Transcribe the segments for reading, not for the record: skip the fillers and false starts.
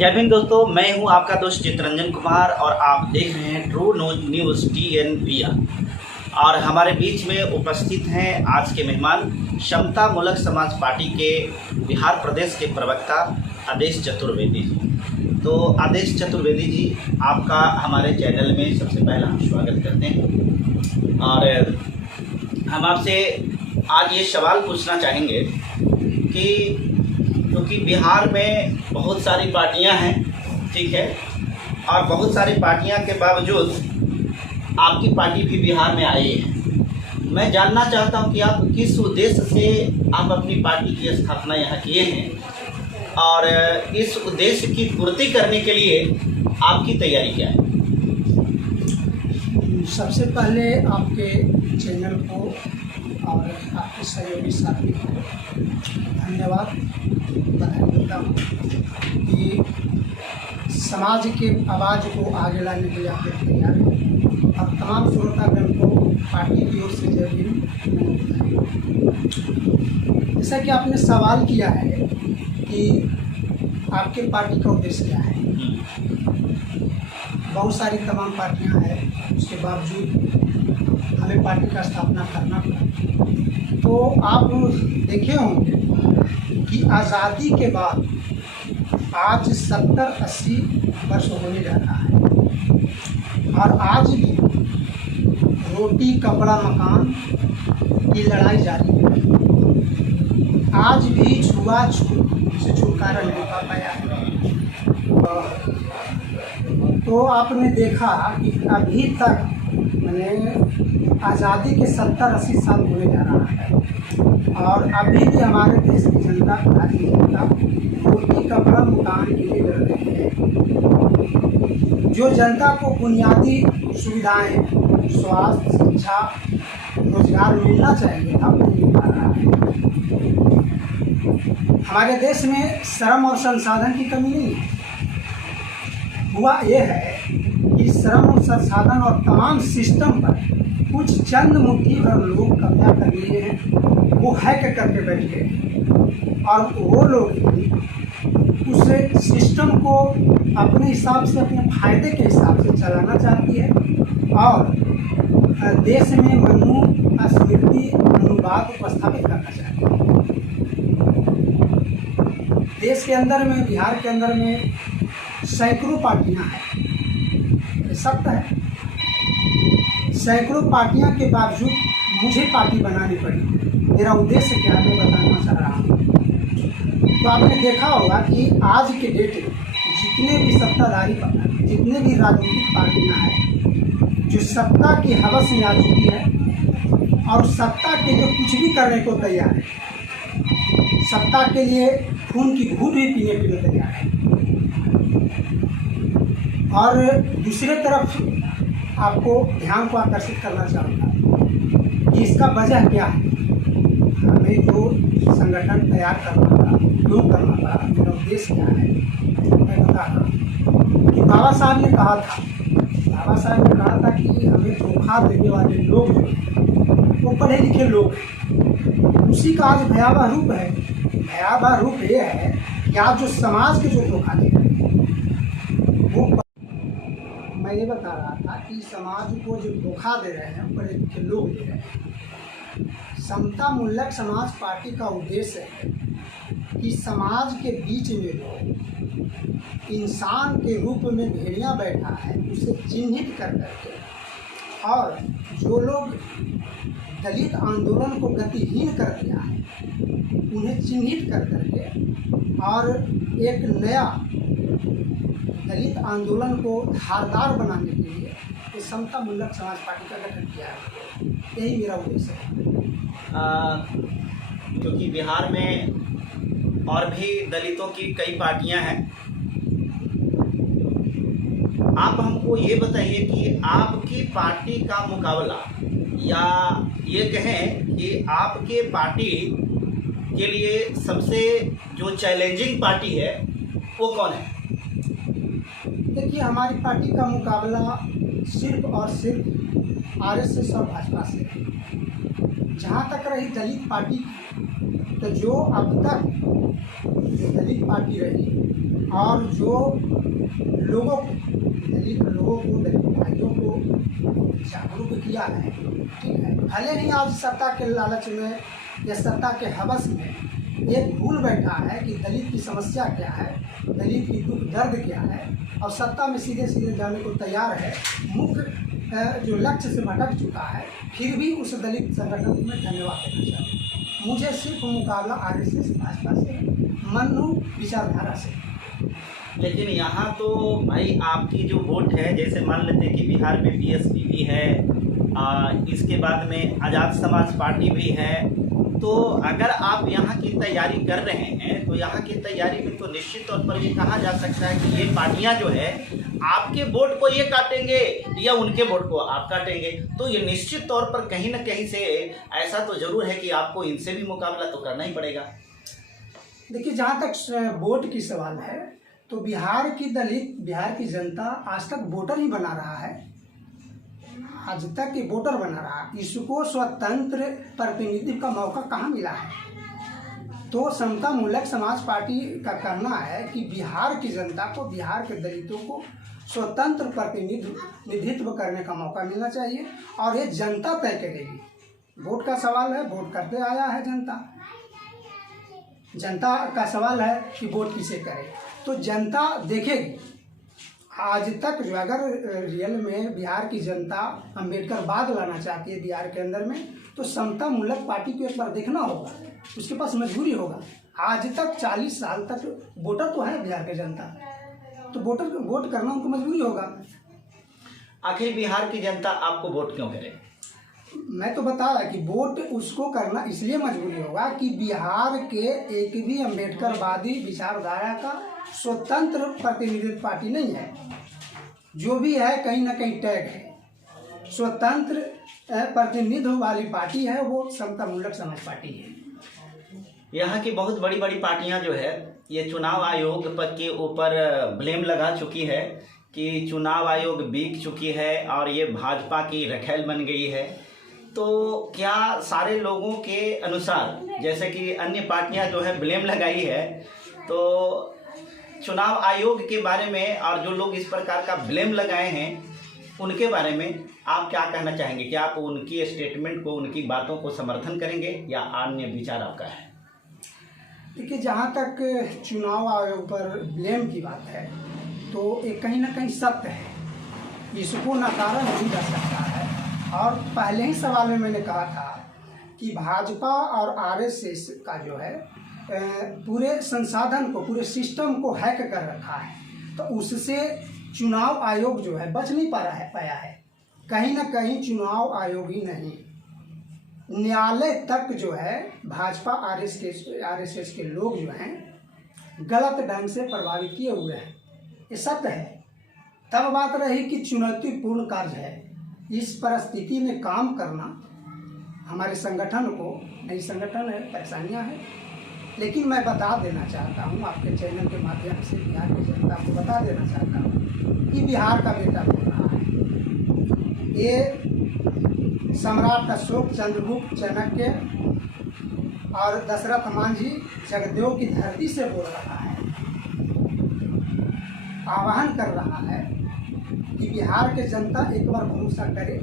जय हिंद दोस्तों, मैं हूं आपका दोस्त चितरंजन कुमार और आप देख रहे हैं ट्रू न्यूज़ TNVR। और हमारे बीच में उपस्थित हैं आज के मेहमान समतामूलक समाज पार्टी के बिहार प्रदेश के प्रवक्ता आदेश चतुर्वेदी जी। तो आदेश चतुर्वेदी जी, आपका हमारे चैनल में सबसे पहला हम स्वागत करते हैं। और हम आपसे आज ये सवाल पूछना चाहेंगे कि क्योंकि बिहार में बहुत सारी पार्टियां हैं, ठीक है, और बहुत सारी पार्टियां के बावजूद आपकी पार्टी भी बिहार में आई है। मैं जानना चाहता हूं कि आप किस उद्देश्य से आप अपनी पार्टी की स्थापना यहाँ किए हैं और इस उद्देश्य की पूर्ति करने के लिए आपकी तैयारी क्या है। सबसे पहले आपके चैनल को और आपके सहयोगी साथी को धन्यवाद बधाई देता हूँ कि समाज के आवाज़ को आगे लाने के लिए आप तैयार हैं और तमाम श्रोतागण को पार्टी की ओर से जय हिंद। जैसा कि आपने सवाल किया है कि आपके पार्टी का उद्देश्य क्या है। बहुत सारी तमाम पार्टियां हैं, उसके बावजूद हमें पार्टी का स्थापना करना पड़ा। तो आप देखे होंगे कि आज़ादी के बाद आज 70-80 वर्ष होने जा रहा है और आज भी रोटी कपड़ा मकान की लड़ाई जारी है। आज भी छुआछूत से छुटकारा नहीं पा पाया है। तो आपने देखा कि अभी तक मैंने आज़ादी के 70-80 साल होने जा रहा है और अभी भी हमारे देश की जनता, भारतीय जनता रोटी कपड़ा मकान के लिए लड़ रही है। जो जनता को बुनियादी सुविधाएं, स्वास्थ्य, शिक्षा, रोजगार मिलना चाहिए था, वो नहीं मिल पा रहा है। हमारे देश में श्रम और संसाधन की कमी नहीं है। हुआ ये है कि श्रम और संसाधन और तमाम सिस्टम पर कुछ चंद मुट्ठी भर लोग कब्जा कर लिए हैं, वो हैक करके बैठे हैं और वो लोग उस सिस्टम को अपने हिसाब से, अपने फायदे के हिसाब से चलाना चाहती है और देश में मनुस्मृति अनुवाद उपस्थापित करना चाहती है। देश के अंदर में, बिहार के अंदर में सैकड़ों पार्टियां हैं, सत्य है। सैकड़ों पार्टियां के बावजूद मुझे पार्टी बनानी पड़ी। मेरा उद्देश्य क्या है, मैं बताना चाह रहा हूँ। तो आपने देखा होगा कि आज के डेट में जितने भी सत्ताधारी, जितने भी राजनीतिक पार्टियां हैं, जो सत्ता की हवस में आ चुकी है और सत्ता के लिए कुछ भी करने को तैयार है, सत्ता के लिए खून की घूंट भी पीने के लिए तैयार है। और दूसरे तरफ आपको ध्यान को आकर्षित करना चाहूँगा कि इसका वजह क्या है। हमें जो संगठन तैयार करना था, क्यों करना था, मेरा उद्देश्य क्या है, मैं बता रहा हूँ कि बाबा साहब ने कहा था कि हमें धोखा देने वाले लोग जो हैं वो पढ़े लिखे लोग हैं। उसी का आज भयावह रूप है। भयावह रूप ये है कि आज जो समाज के जो धोखा दे रहे हैं, वो मैं ये बता रहा था कि समाज को जो धोखा दे रहे हैं पढ़े लिखे लोग दे रहे हैं। समतामूलक समाज पार्टी का उद्देश्य है कि समाज के बीच में जो इंसान के रूप में भेड़िया बैठा है उसे चिन्हित कर करके, और जो लोग दलित आंदोलन को गतिहीन कर दिया है उन्हें चिन्हित कर करके और एक नया दलित आंदोलन को धारदार बनाने के लिए ये समतामूलक समाज पार्टी का गठन किया है। यही मेरा उद्देश्य है। क्योंकि बिहार में और भी दलितों की कई पार्टियां हैं, आप हमको ये बताइए कि आपकी पार्टी का मुकाबला, या ये कहें कि आपके पार्टी के लिए सबसे जो चैलेंजिंग पार्टी है वो कौन है। देखिए, हमारी पार्टी का मुकाबला सिर्फ और सिर्फ RSS और भाजपा से है। जहाँ तक रही दलित पार्टी, तो जो अब तक जो दलित पार्टी रही और जो लोगों को, दलित लोगों को, दलित भाइयों को जागरूक किया है, ठीक है। भले ही आज सत्ता के लालच में या सत्ता के हवस में एक भूल बैठा है कि दलित की समस्या क्या है, दलित की दुख दर्द क्या है, और सत्ता में सीधे सीधे जाने को तैयार है, मुख्य जो लक्ष्य से भटक चुका है, फिर भी उस दलित संगठन को मैं धन्यवाद देना चाहता हूँ। मुझे सिर्फ मुकाबला आरएसएस भाजपा से, मनु विचारधारा से। लेकिन यहाँ तो भाई आपकी जो वोट है, जैसे मान लेते हैं कि बिहार में बीएसपी भी है, इसके बाद में आज़ाद समाज पार्टी भी है, तो अगर आप यहाँ की तैयारी कर रहे हैं तो यहाँ की तैयारी में तो निश्चित तौर पर ये कहा जा सकता है कि ये पार्टियाँ जो है आपके वोट को ये काटेंगे या उनके वोट को आप काटेंगे, तो ये निश्चित तौर पर कहीं ना कहीं से ऐसा तो जरूर है कि आपको इनसे भी मुकाबला तो करना ही पड़ेगा। देखिए, जहाँ तक वोट की सवाल है तो बिहार की दलित, बिहार की जनता आज तक वोटर ही बना रहा है, आज तक ये वोटर बना रहा है। इसको स्वतंत्र प्रतिनिधित्व का मौका कहाँ मिला है? तो समता मूलक समाज पार्टी का कहना है कि बिहार की जनता को, बिहार के दलितों को स्वतंत्र प्रतिनिधित्व करने का मौका मिलना चाहिए, और ये जनता तय करेगी। वोट का सवाल है, वोट करते आया है जनता, जनता का सवाल है कि वोट किसे करे, तो जनता देखेगी। आज तक जो अगर रियल में बिहार की जनता अम्बेडकरवाद लाना चाहती है बिहार के अंदर में, तो समता मूलक पार्टी को एक बार देखना होगा, उसके पास मजबूरी होगा। आज तक 40 साल तक वोटर तो है बिहार की जनता, तो वोट करना उनको मजबूरी होगा। आखिर बिहार की जनता आपको वोट क्यों करे? मैं तो बता रहा कि वोट उसको करना इसलिए मजबूरी होगा कि बिहार के एक भी अम्बेडकरवादी विचारधारा का स्वतंत्र प्रतिनिधित्व पार्टी नहीं है। जो भी है कहीं ना कहीं टैग है। स्वतंत्र प्रतिनिधित्व वाली पार्टी है वो समता मूलक समाज पार्टी है। यहाँ की बहुत बड़ी बड़ी पार्टियाँ जो है ये चुनाव आयोग पर के ऊपर ब्लेम लगा चुकी है कि चुनाव आयोग बिक चुकी है और ये भाजपा की रखेल बन गई है। तो क्या सारे लोगों के अनुसार, जैसे कि अन्य पार्टियां जो है ब्लेम लगाई है, तो चुनाव आयोग के बारे में और जो लोग इस प्रकार का ब्लेम लगाए हैं उनके बारे में आप क्या कहना चाहेंगे? क्या आप उनकी स्टेटमेंट को, उनकी बातों को समर्थन करेंगे या अन्य विचार आपका है? देखिए, जहाँ तक चुनाव आयोग पर ब्लेम की बात है तो ये कहीं ना कहीं सत्य है, इसको नकारा नहीं जा सकता है। और पहले ही सवाल में मैंने कहा था कि भाजपा और आरएसएस का जो है पूरे संसाधन को, पूरे सिस्टम को हैक कर रखा है, तो उससे चुनाव आयोग जो है बच नहीं पाया है। कहीं ना कहीं चुनाव आयोग ही नहीं, न्यायालय तक जो है भाजपा आरएसएस के लोग जो हैं गलत ढंग से प्रभावित किए हुए हैं, ये सत्य है। तब बात रही कि चुनौतीपूर्ण कार्य है, इस परिस्थिति में काम करना हमारे संगठन को, नई संगठन है, परेशानियां हैं। लेकिन मैं बता देना चाहता हूं आपके चैनल के माध्यम से, बिहार की जनता को बता देना चाहता हूं कि बिहार का बेटा बोल रहा है। ये सम्राट अशोक, चंद्रगुप्त, चाणक्य और दशरथ मांझी, जगदेव की धरती से बोल रहा है, आह्वान कर रहा है कि बिहार के जनता एक बार भरोसा करे।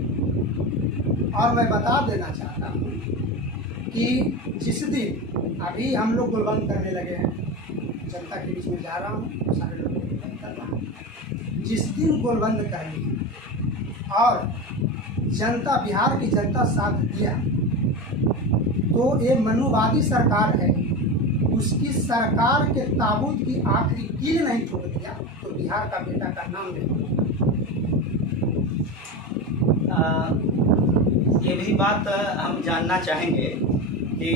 और मैं बता देना चाहता हूँ कि जिस दिन अभी हम लोग गोलबंद करने लगे हैं, जनता के बीच में जा रहा हूँ, सारे लोगों को गोलबंद कर रहा हूँ, जिस दिन गोलबंद करेंगे और जनता, बिहार की जनता साथ दिया, तो ये मनुवादी सरकार है, उसकी सरकार के ताबूत की आखिरी कील नहीं ठोक दिया तो बिहार का बेटा का नाम नहीं। ये भी बात हम जानना चाहेंगे कि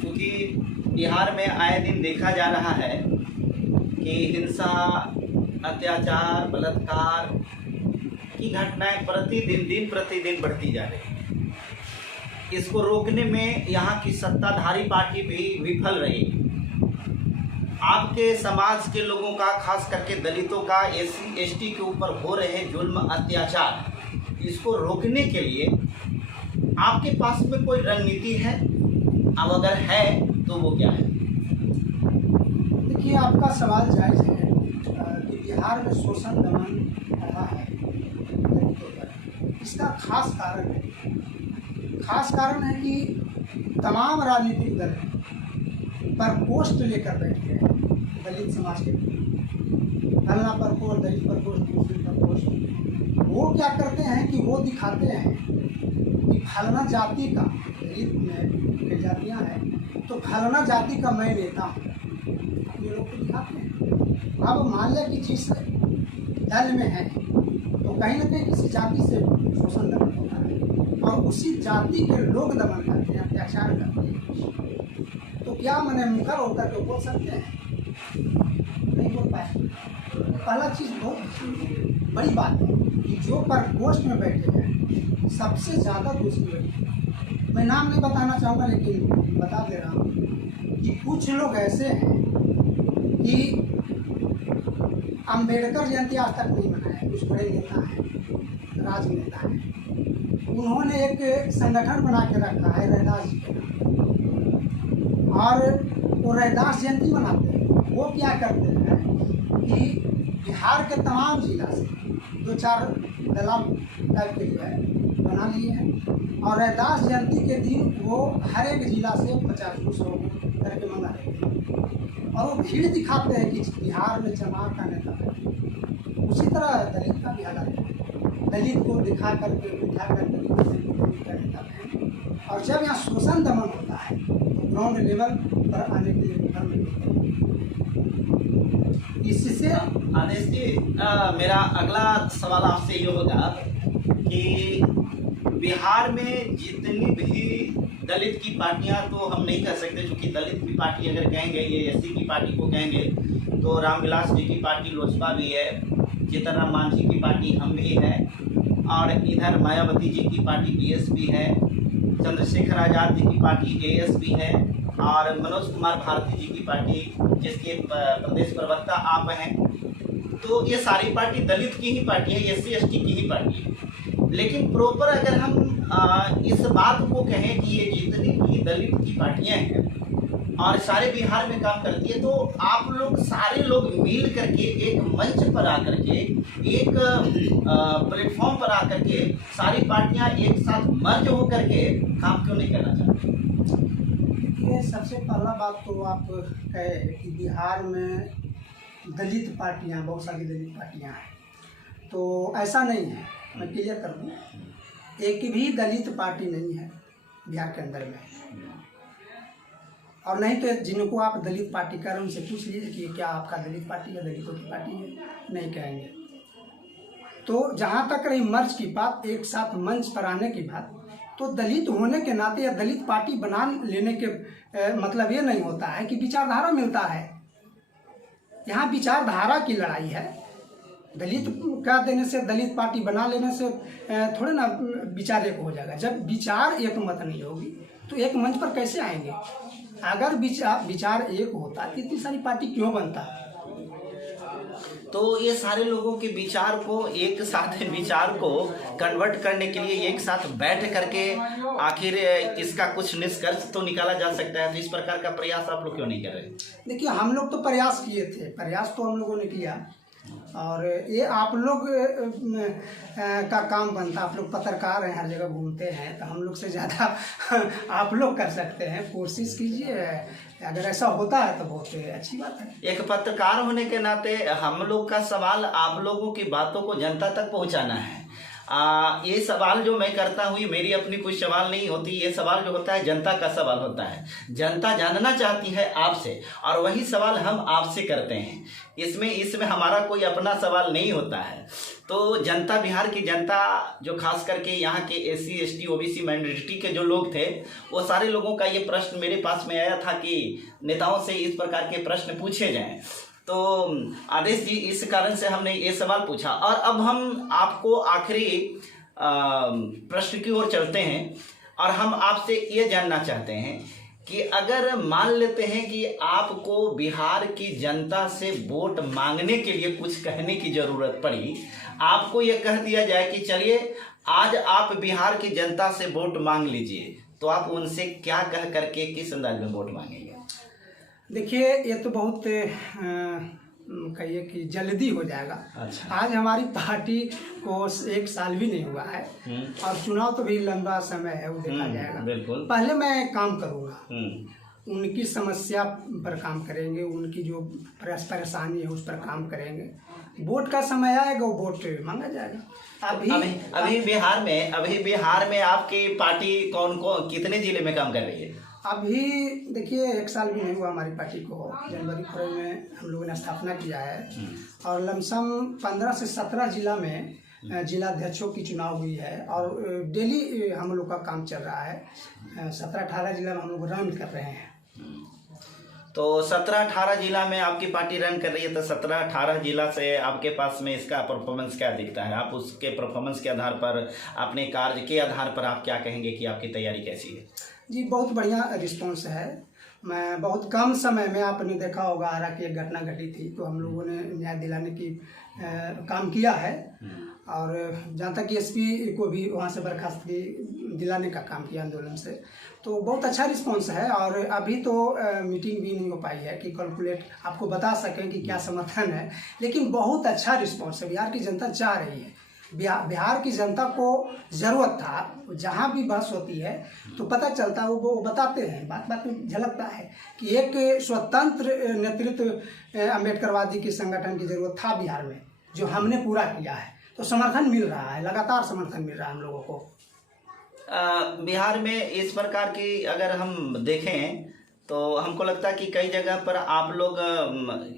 क्योंकि बिहार में आए दिन देखा जा रहा है कि हिंसा, अत्याचार, बलात्कार की घटनाएं दिन प्रतिदिन बढ़ती जा रही हैं। इसको रोकने में यहाँ की सत्ताधारी पार्टी भी विफल रही। आपके समाज के लोगों का, खास करके दलितों का, SC ST के ऊपर हो रहे जुल्म, अत्याचार, इसको रोकने के लिए आपके पास में कोई रणनीति है? अब अगर है तो वो क्या है? देखिए, आपका सवाल जायज़ है बिहार में शोषण दमन बढ़ा है दलितों पर, इसका खास कारण है कि तमाम राजनीतिक दल पर पोस्ट लेकर बैठे हैं दलित समाज के, फलना पर पोस्ट, दलित पर पोस्ट, मुस्लिम पर पोस्ट। वो क्या करते हैं कि वो दिखाते हैं कि फलना जाति का, दलित में कई जातियाँ हैं, तो फलना जाति का मैं नेता हूँ, ये लोग को दिखाते हैं। अब मान लिया कि जिस दल में है तो कहीं ना कहीं किसी जाति से शोषण दमन होता है और उसी जाति के लोग दमन करते हैं, अत्याचार करते हैं, तो क्या मैंने मुखर होकर के बोल सकते हैं? नहीं बोल पाए। पहला चीज़ बहुत बड़ी बात है कि जो पर पोस्ट में बैठे हैं सबसे ज़्यादा दूसरी बैठे, मैं नाम नहीं बताना चाहूँगा लेकिन बता दे रहा हूँ कि कुछ लोग ऐसे हैं कि अम्बेडकर जयंती आज तक नहीं मनाया, कुछ बड़े नेता हैं, राजनेता हैं, उन्होंने एक संगठन बना के रखा है रैदास जी के नाम, और वो रैदास जयंती मनाते हैं। वो क्या करते हैं कि बिहार के तमाम जिला से 2-4 दलाल टाइप के जो है बना लिए हैं और रैदास जयंती के दिन वो हर एक जिला से 50-100 करके मंगा लेते हैं और वो भीड़ दिखाते हैं कि बिहार में जमात का नेता है। उसी तरह दलित का भी हालत है, दलित को दिखा करके बिठा करके दलित का नेता है, और जब यहाँ शोषण दमन होता है तो ग्राउंड लेवल पर आने के लिए मुखर मिलते हैं। इससे आदेश जी, मेरा अगला सवाल आपसे ये होगा कि बिहार में जितनी भी दलित की पार्टियां, तो हम नहीं कह सकते, क्योंकि दलित की पार्टी अगर कहेंगे, ये एससी की पार्टी को कहेंगे, तो रामविलास जी की पार्टी लोजपा भी है, जीतनराम मांझी की पार्टी हम भी है, और इधर मायावती जी की पार्टी बीएसपी है, चंद्रशेखर आज़ाद जी की पार्टी एएसपी है, और मनोज कुमार भारती जी की पार्टी, जिसके प्रदेश प्रवक्ता आप हैं। तो ये सारी पार्टी दलित की ही पार्टी है, एससी एसटी की ही पार्टी है। लेकिन प्रॉपर अगर हम इस बात को कहें कि ये जितनी भी दलित की पार्टियां हैं और सारे बिहार में काम करती है, तो आप लोग सारे लोग मिल करके एक मंच पर आकर के, एक प्लेटफॉर्म पर आकर के सारी पार्टियां एक साथ मर्ज होकर के काम क्यों नहीं करना चाहती? ये सबसे पहला बात तो आप कहे कि बिहार में दलित पार्टियां, बहुत सारी दलित पार्टियां हैं, तो ऐसा नहीं है। मैं क्लियर कर दूँ, एक भी दलित पार्टी नहीं है बिहार के अंदर में, और नहीं तो जिनको आप दलित पार्टी कर रहे हैं उनसे पूछ लीजिए कि क्या आपका दलित पार्टी है, दलितों की पार्टी है, नहीं कहेंगे। तो जहाँ तक रही मर्ज की बात, एक साथ मंच पर आने की बात, तो दलित होने के नाते या दलित पार्टी बना लेने के मतलब ये नहीं होता है कि विचारधारा मिलता है। यहाँ विचारधारा की लड़ाई है। दलित का देने से, दलित पार्टी बना लेने से थोड़े ना विचार एक हो जाएगा। जब विचार एक मत नहीं होगी तो एक मंच पर कैसे आएंगे? अगर विचार एक होता तो इतनी सारी पार्टी क्यों बनता? तो ये सारे लोगों के विचार को, एक साथ विचार को कन्वर्ट करने के लिए एक साथ बैठ करके आखिर इसका कुछ निष्कर्ष तो निकाला जा सकता है। तो इस प्रकार का प्रयास आप लोग क्यों नहीं कर रहे? देखिए, हम लोग तो प्रयास किए थे, प्रयास तो हम लोगों ने किया, और ये आप लोग का काम बनता। आप लोग पत्रकार हैं, हर जगह घूमते हैं, तो हम लोग से ज़्यादा आप लोग कर सकते हैं। कोशिश कीजिए, अगर ऐसा होता है तो बहुत अच्छी बात है। एक पत्रकार होने के नाते हम लोग का सवाल आप लोगों की बातों को जनता तक पहुंचाना है। ये सवाल जो मैं करता हूँ, ये मेरी अपनी कोई सवाल नहीं होती, ये सवाल जो होता है जनता का सवाल होता है। जनता जानना चाहती है आपसे, और वही सवाल हम आपसे करते हैं। इसमें हमारा कोई अपना सवाल नहीं होता है। तो जनता, बिहार की जनता, जो खास करके यहाँ के एससी एसटी ओबीसी माइनॉरिटी के जो लोग थे, वो सारे लोगों का ये प्रश्न मेरे पास में आया था कि नेताओं से इस प्रकार के प्रश्न पूछे जाएं। तो आदेश जी, इस कारण से हमने ये सवाल पूछा। और अब हम आपको आखिरी प्रश्न की ओर चलते हैं, और हम आपसे ये जानना चाहते हैं कि अगर मान लेते हैं कि आपको बिहार की जनता से वोट मांगने के लिए कुछ कहने की ज़रूरत पड़ी, आपको ये कह दिया जाए कि चलिए आज आप बिहार की जनता से वोट मांग लीजिए, तो आप उनसे क्या कह करके, किस अंदाज में वोट मांगेंगे? देखिए, ये तो बहुत कहिए कि जल्दी हो जाएगा। अच्छा। आज हमारी पार्टी को 1 साल भी नहीं हुआ है और चुनाव तो भी लंबा समय है, वो देखा जाएगा। बिल्कुल। पहले मैं काम करूँगा, उनकी समस्या पर काम करेंगे, उनकी जो परेशानी है उस पर काम करेंगे। वोट का समय आएगा, वो वोट मांगा जाएगा। अभी बिहार में आपकी पार्टी कितने जिले में काम कर रही है? अभी देखिए 1 साल भी नहीं हुआ हमारी पार्टी को, जनवरी फरवरी में हम लोगों ने स्थापना किया है और लमसम 15 से 17 जिला में जिलाध्यक्षों की चुनाव हुई है और डेली हम लोग का काम चल रहा है। 17-18 जिला में हम लोग रन कर रहे हैं। तो 17-18 जिला में आपकी पार्टी रन कर रही है, तो 17-18 जिला से आपके पास में इसका परफॉर्मेंस क्या दिखता है? आप उसके परफॉर्मेंस के आधार पर, अपने कार्य के आधार पर आप क्या कहेंगे कि आपकी तैयारी कैसी है? जी बहुत बढ़िया रिस्पॉन्स है। मैं बहुत कम समय में, आपने देखा होगा आरा की एक घटना घटी थी तो हम लोगों ने न्याय दिलाने की काम किया है और जहाँ तक कि एसपी को भी वहाँ से बर्खास्तगी दिलाने का काम किया आंदोलन से, तो बहुत अच्छा रिस्पॉन्स है। और अभी तो मीटिंग भी नहीं हो पाई है कि कैलकुलेट आपको बता सकें कि क्या समर्थन है, लेकिन बहुत अच्छा रिस्पॉन्स है। बिहार की जनता चाह रही है, बिहार की जनता को ज़रूरत था। जहाँ भी बहस होती है तो पता चलता है, वो बताते हैं, बात में झलकता है कि एक स्वतंत्र नेतृत्व अम्बेडकरवादी के संगठन की ज़रूरत था बिहार में, जो हमने पूरा किया है। तो समर्थन मिल रहा है, लगातार समर्थन मिल रहा है हम लोगों को। बिहार में इस प्रकार की अगर हम देखें तो हमको लगता है कि कई जगह पर आप लोग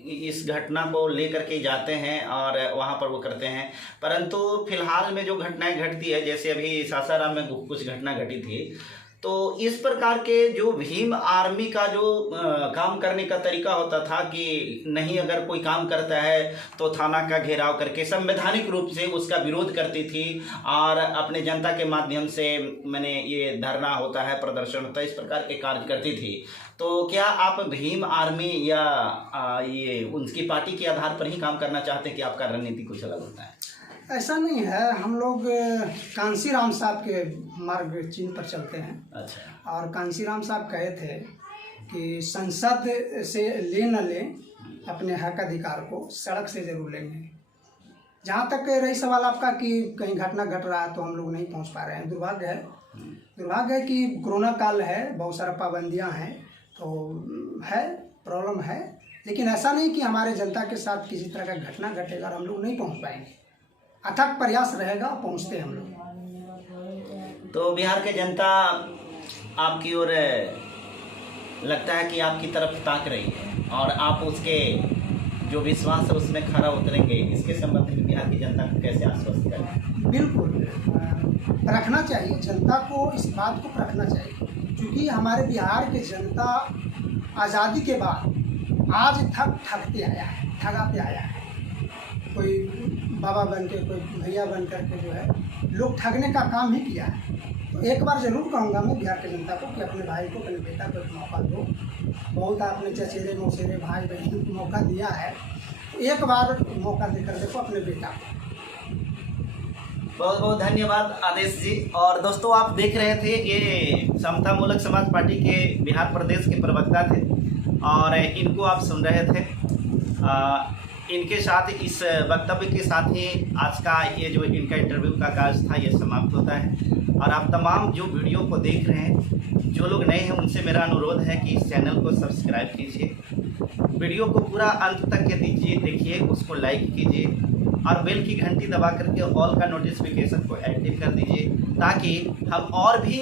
इस घटना को लेकर के जाते हैं और वहाँ पर वो करते हैं, परंतु फिलहाल में जो घटनाएं घटती है, जैसे अभी सासाराम में कुछ घटना घटी थी, तो इस प्रकार के जो भीम आर्मी का जो काम करने का तरीका होता था कि नहीं, अगर कोई काम करता है तो थाना का घेराव करके संवैधानिक रूप से उसका विरोध करती थी और अपने जनता के माध्यम से ये धरना होता है, प्रदर्शन होता है, इस प्रकार के कार्य करती थी। तो क्या आप भीम आर्मी या ये उनकी पार्टी के आधार पर ही काम करना चाहते हैं कि आपका रणनीति कुछ अलग होता है? ऐसा नहीं है, हम लोग कांसीराम साहब के मार्ग चिन्ह पर चलते हैं। अच्छा। और कांसीराम साहब कहे थे कि संसद से ले न लें अपने हक अधिकार को, सड़क से जरूर लेंगे। जहाँ तक रही सवाल आपका कि कहीं घटना घट रहा है तो हम लोग नहीं पहुँच पा रहे हैं, दुर्भाग्य है कि कोरोना काल है, बहुत सारा पाबंदियाँ हैं, तो है प्रॉब्लम है, लेकिन ऐसा नहीं कि हमारे जनता के साथ किसी तरह का घटना घटेगा और हम लोग नहीं पहुँच पाएंगे। अथक प्रयास रहेगा, पहुंचते हम लोग। तो बिहार के जनता आपकी ओर लगता है कि आपकी तरफ ताक रही है और आप उसके जो विश्वास है उसमें खरा उतरेंगे। इसके संबंध में बिहार की जनता को कैसे आश्वस्त करें? बिल्कुल रखना चाहिए, जनता को इस बात को रखना चाहिए, क्योंकि हमारे बिहार के जनता आज़ादी के बाद आज ठगते आया है। कोई बाबा बन के, कोई भैया बन करके जो है लोग ठगने का काम ही किया है। तो एक बार ज़रूर कहूँगा मैं बिहार की जनता को कि अपने भाई को, अपने बेटा को एक मौका दो। बहुत आपने चचेरे मौसेरे भाई बहन को मौका दिया है, तो एक बार मौका देकर देखो अपने बेटा को। बहुत बहुत धन्यवाद आदेश जी। और दोस्तों, आप देख रहे थे ये समता मूलक समाज पार्टी के बिहार प्रदेश के प्रवक्ता थे और इनको आप सुन रहे थे। इनके साथ इस वक्तव्य के साथ ही आज का ये जो इनका इंटरव्यू का कार्य था ये समाप्त होता है। और आप तमाम जो वीडियो को देख रहे हैं, जो लोग नए हैं, उनसे मेरा अनुरोध है कि इस चैनल को सब्सक्राइब कीजिए, वीडियो को पूरा अंत तक के देखिए, उसको लाइक कीजिए और बेल की घंटी दबा करके ऑल का नोटिफिकेशन को एक्टिव कर दीजिए, ताकि हम और भी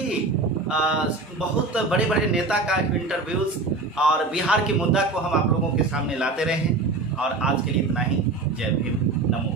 बहुत बड़े बड़े नेता का इंटरव्यूज़ और बिहार के मुद्दा को हम आप लोगों के सामने लाते रहें। और आज के लिए इतना ही। जय भीम।